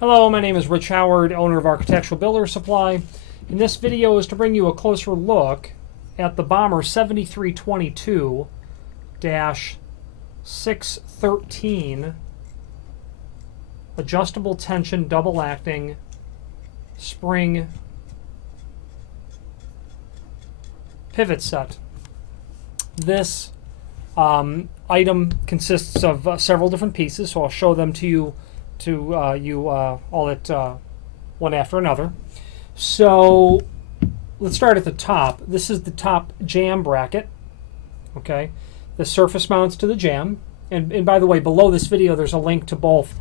Hello, my name is Rich Howard, owner of Architectural Builder Supply. And this video is to bring you a closer look at the Bommer 7322-613 adjustable tension double acting spring pivot set. This item consists of several different pieces, so I'll show them to you all at one after another. So let's start at the top. This is the top jamb bracket. Okay, the surface mounts to the jamb. And by the way, below this video there's a link to both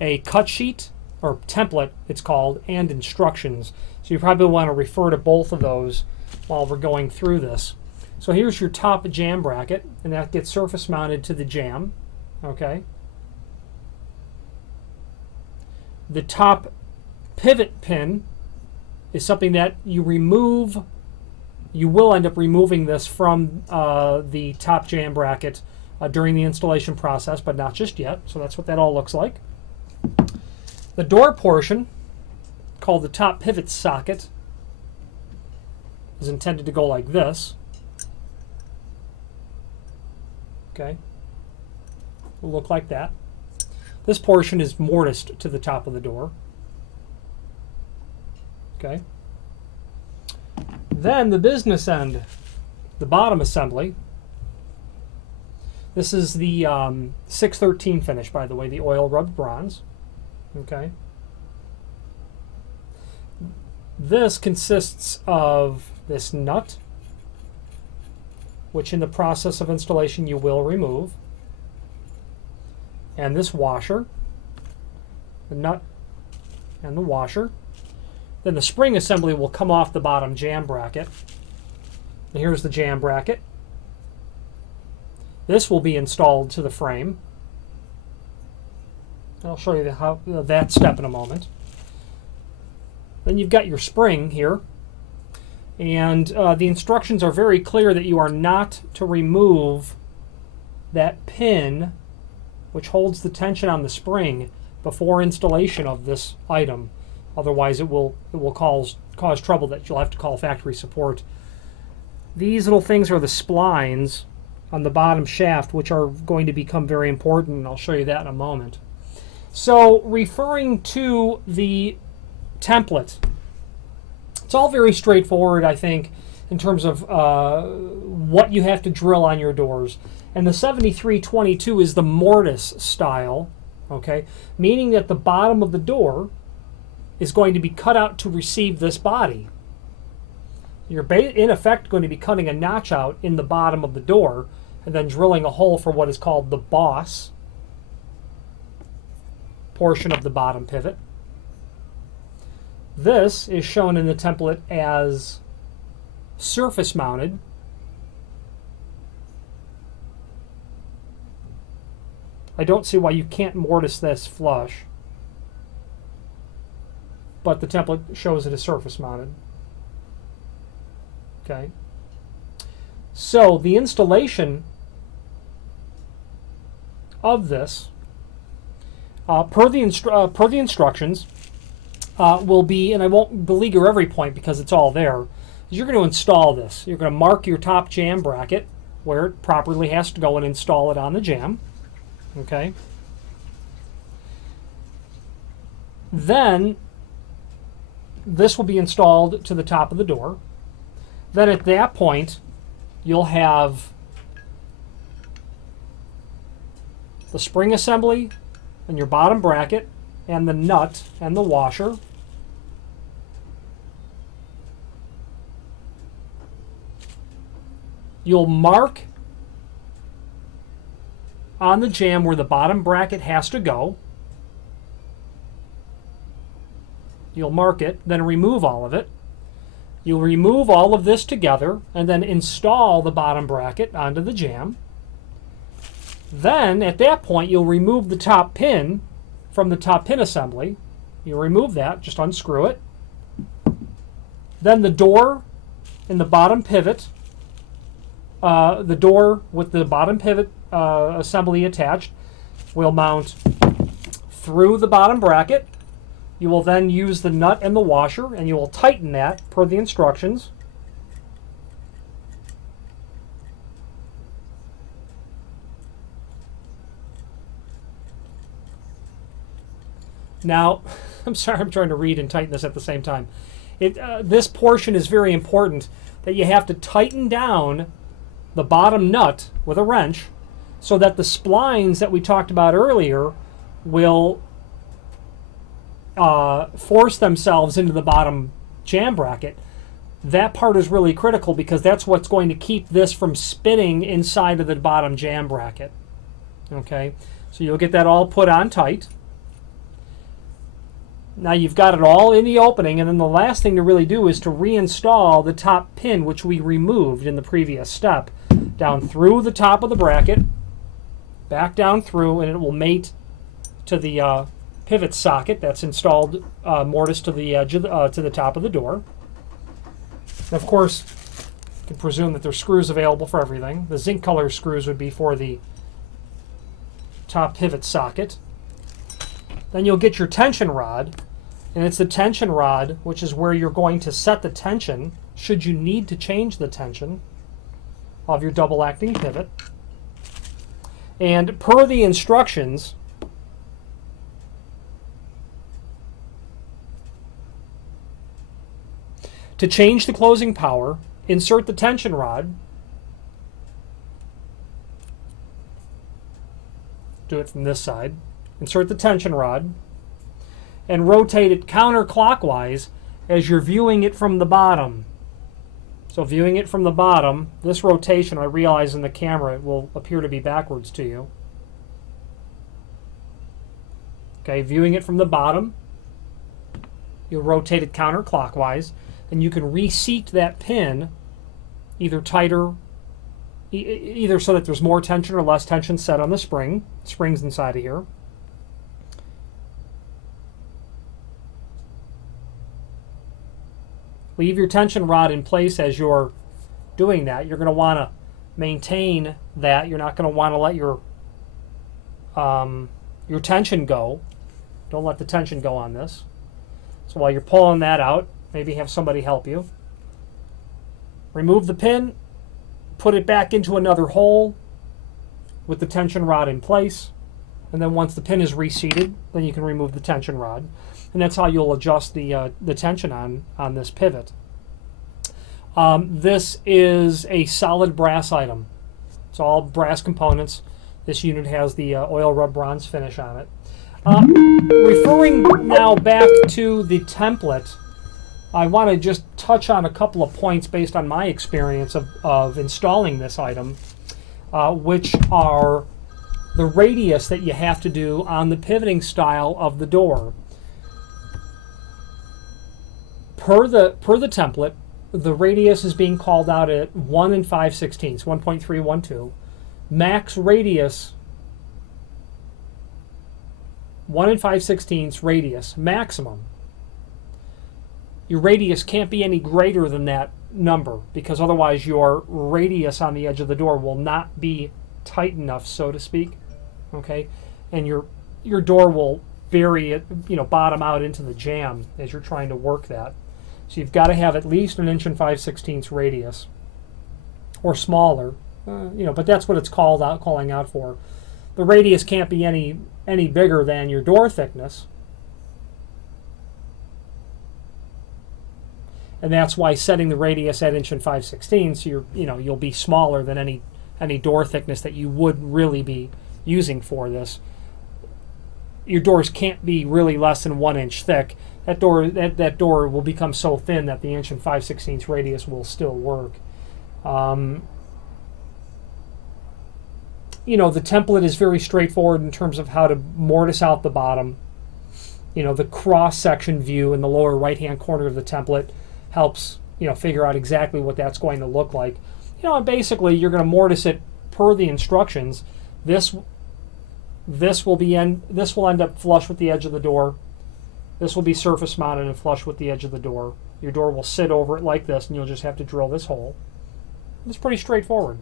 a cut sheet, or template it's called, and instructions. So you probably want to refer to both of those while we're going through this. So here's your top jamb bracket, and that gets surface mounted to the jamb. Okay. The top pivot pin is something that you remove. You will end up removing this from the top jamb bracket during the installation process, but not just yet. So that's what that all looks like. The door portion, called the top pivot socket, is intended to go like this. Okay, will look like that. This portion is mortised to the top of the door. Okay. Then the business end, the bottom assembly. This is the 613 finish, by the way, the oil rubbed bronze. Okay. This consists of this nut, which in the process of installation you will remove, and this washer, the nut and the washer. Then the spring assembly will come off the bottom jamb bracket. And here's the jamb bracket. This will be installed to the frame. I'll show you that step in a moment. Then you've got your spring here. And the instructions are very clear that you are not to remove that pin which holds the tension on the spring before installation of this item. Otherwise it will cause trouble that you'll have to call factory support. These little things are the splines on the bottom shaft, which are going to become very important, and I'll show you that in a moment. So referring to the template, it's all very straightforward, I think, in terms of what you have to drill on your doors. And the 7322 is the mortise style, okay, meaning that the bottom of the door is going to be cut out to receive this body. You're in effect going to be cutting a notch out in the bottom of the door and then drilling a hole for what is called the boss portion of the bottom pivot. This is shown in the template as surface mounted. I don't see why you can't mortise this flush, but the template shows it as surface mounted. Okay. So the installation of this, per the instructions, will be, and I won't beleaguer every point because it's all there, is you're going to install this. You're going to mark your top jamb bracket where it properly has to go and install it on the jamb. Okay. Then this will be installed to the top of the door. Then at that point you'll have the spring assembly and your bottom bracket and the nut and the washer. You'll mark on the jamb where the bottom bracket has to go. You'll mark it, then remove all of it. You'll remove all of this together and then install the bottom bracket onto the jamb. Then at that point you'll remove the top pin from the top pin assembly. You'll remove that, just unscrew it. Then the door in the bottom pivot, the door with the bottom pivot assembly attached, will mount through the bottom bracket You will then use the nut and the washer, and you will tighten that per the instructions. Now, I'm sorry, I'm trying to read and tighten this at the same time. This portion is very important, that you have to tighten down the bottom nut with a wrench so that the splines that we talked about earlier will force themselves into the bottom jam bracket. That part is really critical because that's what's going to keep this from spinning inside of the bottom jam bracket. Okay, so you'll get that all put on tight. Now you've got it all in the opening, and then the last thing to really do is to reinstall the top pin, which we removed in the previous step, down through the top of the bracket, back down through, and it will mate to the pivot socket that's installed mortised to the edge of to the top of the door. And of course, you can presume that there's screws available for everything. The zinc color screws would be for the top pivot socket. Then you'll get your tension rod, and it's the tension rod which is where you're going to set the tension should you need to change the tension of your double acting pivot. And per the instructions, to change the closing power, insert the tension rod. Do it from this side. Insert the tension rod and rotate it counterclockwise as you're viewing it from the bottom. So viewing it from the bottom, this rotation, I realize in the camera it will appear to be backwards to you. Okay, viewing it from the bottom, you'll rotate it counterclockwise, and you can reseat that pin either tighter, either so that there's more tension or less tension set on the spring. Spring's inside of here. Leave your tension rod in place as you're doing that. You're going to want to maintain that. You're not going to want to let your tension go. Don't let the tension go on this. So while you're pulling that out, maybe have somebody help you. Remove the pin, put it back into another hole with the tension rod in place, and then once the pin is reseated, then you can remove the tension rod. And that's how you'll adjust the tension on this pivot. This is a solid brass item. It's all brass components. This unit has the oil rub bronze finish on it. Referring now back to the template, I want to just touch on a couple of points based on my experience of installing this item, which are the radius that you have to do on the pivoting style of the door. Per the template, the radius is being called out at 1 5/16, 1.312. Max radius, 1 5/16 radius, maximum. Your radius can't be any greater than that number, because otherwise your radius on the edge of the door will not be tight enough, so to speak. Okay, and your door will vary, bottom out into the jamb as you're trying to work that. So you've got to have at least 1 5/16 radius, or smaller, but that's what it's calling out for. The radius can't be any bigger than your door thickness, and that's why setting the radius at 1 5/16, so you'll be smaller than any door thickness that you would really be using for this. Your doors can't be really less than 1 inch thick. That door will become so thin that the 1 5/16 radius will still work. The template is very straightforward in terms of how to mortise out the bottom. The cross-section view in the lower right-hand corner of the template helps figure out exactly what that's going to look like. And basically you're going to mortise it per the instructions. This will end up flush with the edge of the door. This will be surface mounted and flush with the edge of the door. Your door will sit over it like this, and you'll just have to drill this hole. It's pretty straightforward.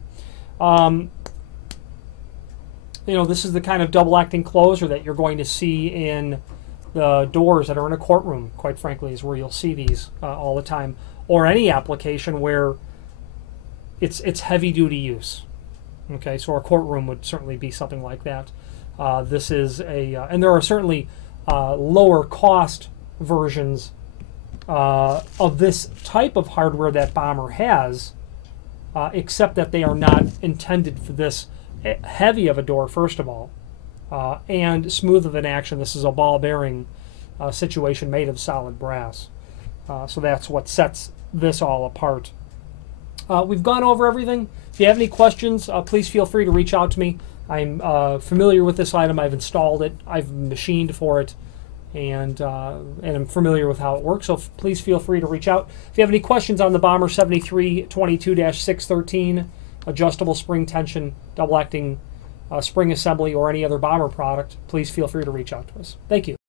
This is the kind of double acting closer that you're going to see in the doors that are in a courtroom, quite frankly, is where you'll see these all the time, or any application where it's heavy-duty use. Okay, so a courtroom would certainly be something like that. This is and there are certainly lower cost versions of this type of hardware that Bommer has, except that they are not intended for this heavy of a door, first of all, and smooth of an action. This is a ball bearing situation made of solid brass. So that's what sets this all apart. We've gone over everything. If you have any questions, please feel free to reach out to me. I'm familiar with this item. I've installed it. I've machined for it, and I'm familiar with how it works. So please feel free to reach out. If you have any questions on the Bommer 7322-613 adjustable spring tension double acting spring assembly or any other Bommer product, please feel free to reach out to us. Thank you.